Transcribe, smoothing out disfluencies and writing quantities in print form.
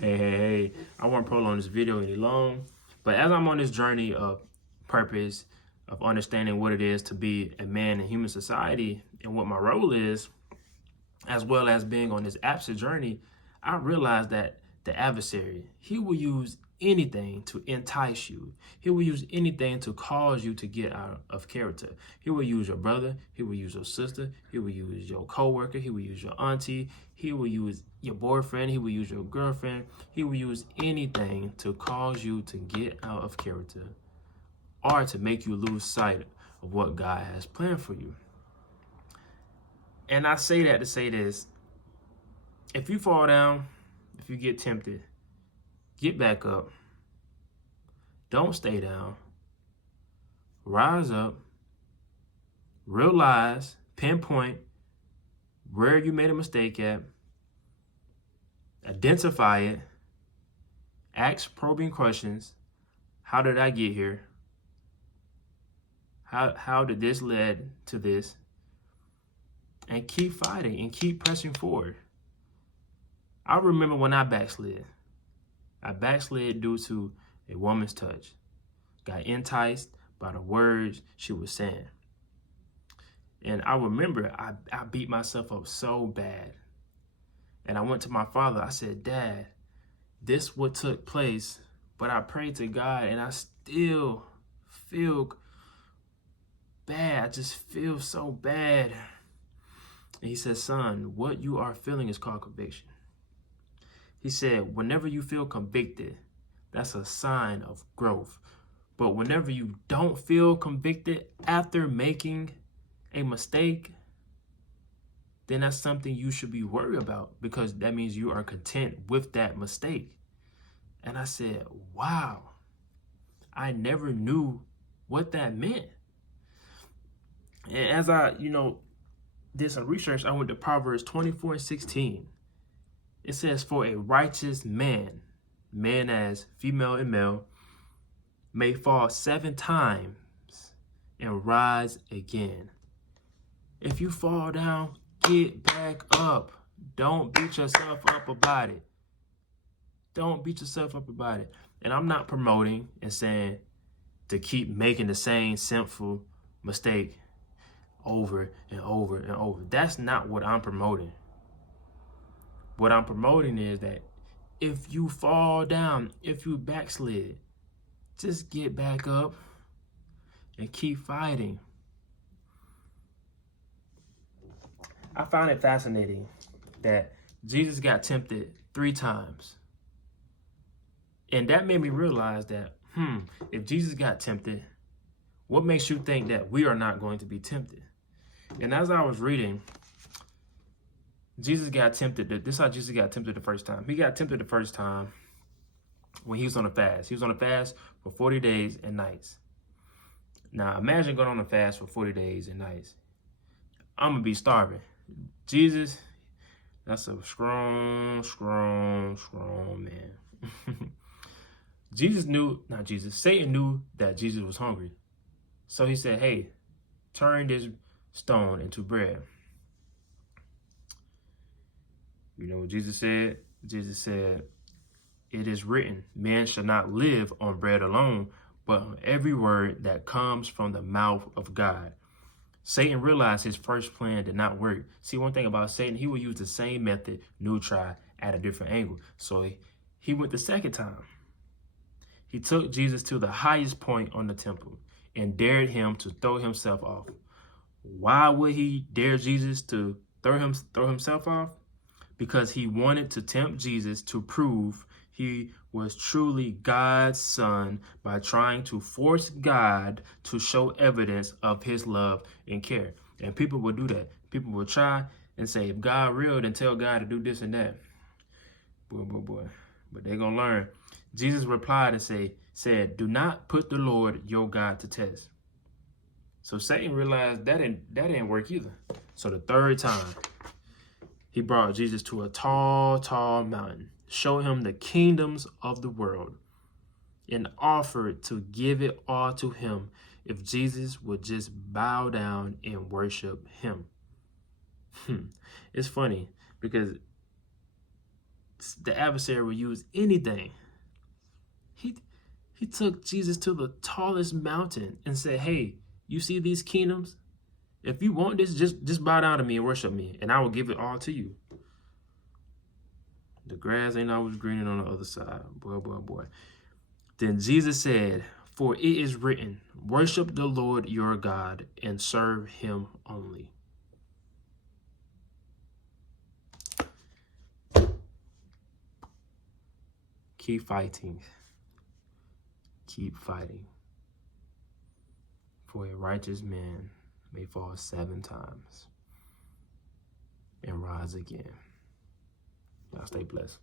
Hey. I won't prolong this video any long, but as I'm on this journey of purpose, of understanding what it is to be a man in human society and what my role is, as well as being on this absent journey, I realized that the adversary, he will use anything to entice you. He will use anything to cause you to get out of character. He will use your brother. He will use your sister. He will use your coworker. He will use your auntie. He will use your boyfriend. He will use your girlfriend. He will use anything to cause you to get out of character or to make you lose sight of what God has planned for you. And I say that to say this: if you fall down, if you get tempted, get back up. Don't stay down. Rise up. Realize, pinpoint where you made a mistake at. Identify it. Ask probing questions. How did I get here? How did this lead to this? And keep fighting and keep pressing forward. I remember when I backslid. I backslid due to a woman's touch. Got enticed by the words she was saying. And I remember I beat myself up so bad. And I went to my father. I said, Dad, this what took place, but I prayed to God and I still feel bad. I just feel so bad. And he said, son, what you are feeling is called conviction. He said, whenever you feel convicted, that's a sign of growth. But whenever you don't feel convicted after making a mistake, then that's something you should be worried about, because that means you are content with that mistake. And I said, wow, I never knew what that meant. And as I, did some research, I went to Proverbs 24:16. It says, for a righteous man as female and male, may fall 7 times and rise again. If you fall down, get back up. Don't beat yourself up about it. Don't beat yourself up about it. And I'm not promoting and saying to keep making the same sinful mistake over and over and over. That's not what I'm promoting. What I'm promoting is that if you fall down, if you backslid, just get back up and keep fighting. I found it fascinating that Jesus got tempted 3 times. And that made me realize that, if Jesus got tempted, what makes you think that we are not going to be tempted? And as I was reading, Jesus got tempted. This is how Jesus got tempted the first time. He got tempted the first time when he was on a fast. He was on a fast for 40 days and nights. Now, imagine going on a fast for 40 days and nights. I'm going to be starving. Jesus, that's a strong man. Satan knew that Jesus was hungry. So he said, hey, turn this stone into bread. You know what Jesus said? Jesus said, it is written, man shall not live on bread alone, but on every word that comes from the mouth of God. Satan realized his first plan did not work. See, one thing about Satan, he will use the same method, new try, at a different angle. So he went the second time. He took Jesus to the highest point on the temple and dared him to throw himself off. Why would he dare Jesus to throw himself off? Because he wanted to tempt Jesus to prove he was truly God's son by trying to force God to show evidence of his love and care. And people will do that. People will try and say, if God real, then tell God to do this and that. Boy. But they're going to learn. Jesus replied and said, do not put the Lord your God to test. So Satan realized that didn't work either. So the third time, he brought Jesus to a tall mountain, showed him the kingdoms of the world, and offered to give it all to him if Jesus would just bow down and worship him. It's funny because the adversary will use anything. He took Jesus to the tallest mountain and said, hey, you see these kingdoms? If you want this, just bow down to me and worship me, and I will give it all to you. The grass ain't always greener on the other side. Boy, boy, boy. Then Jesus said, for it is written, worship the Lord your God and serve him only. Keep fighting. Keep fighting. For a righteous man may fall 7 times and rise again. Y'all stay blessed.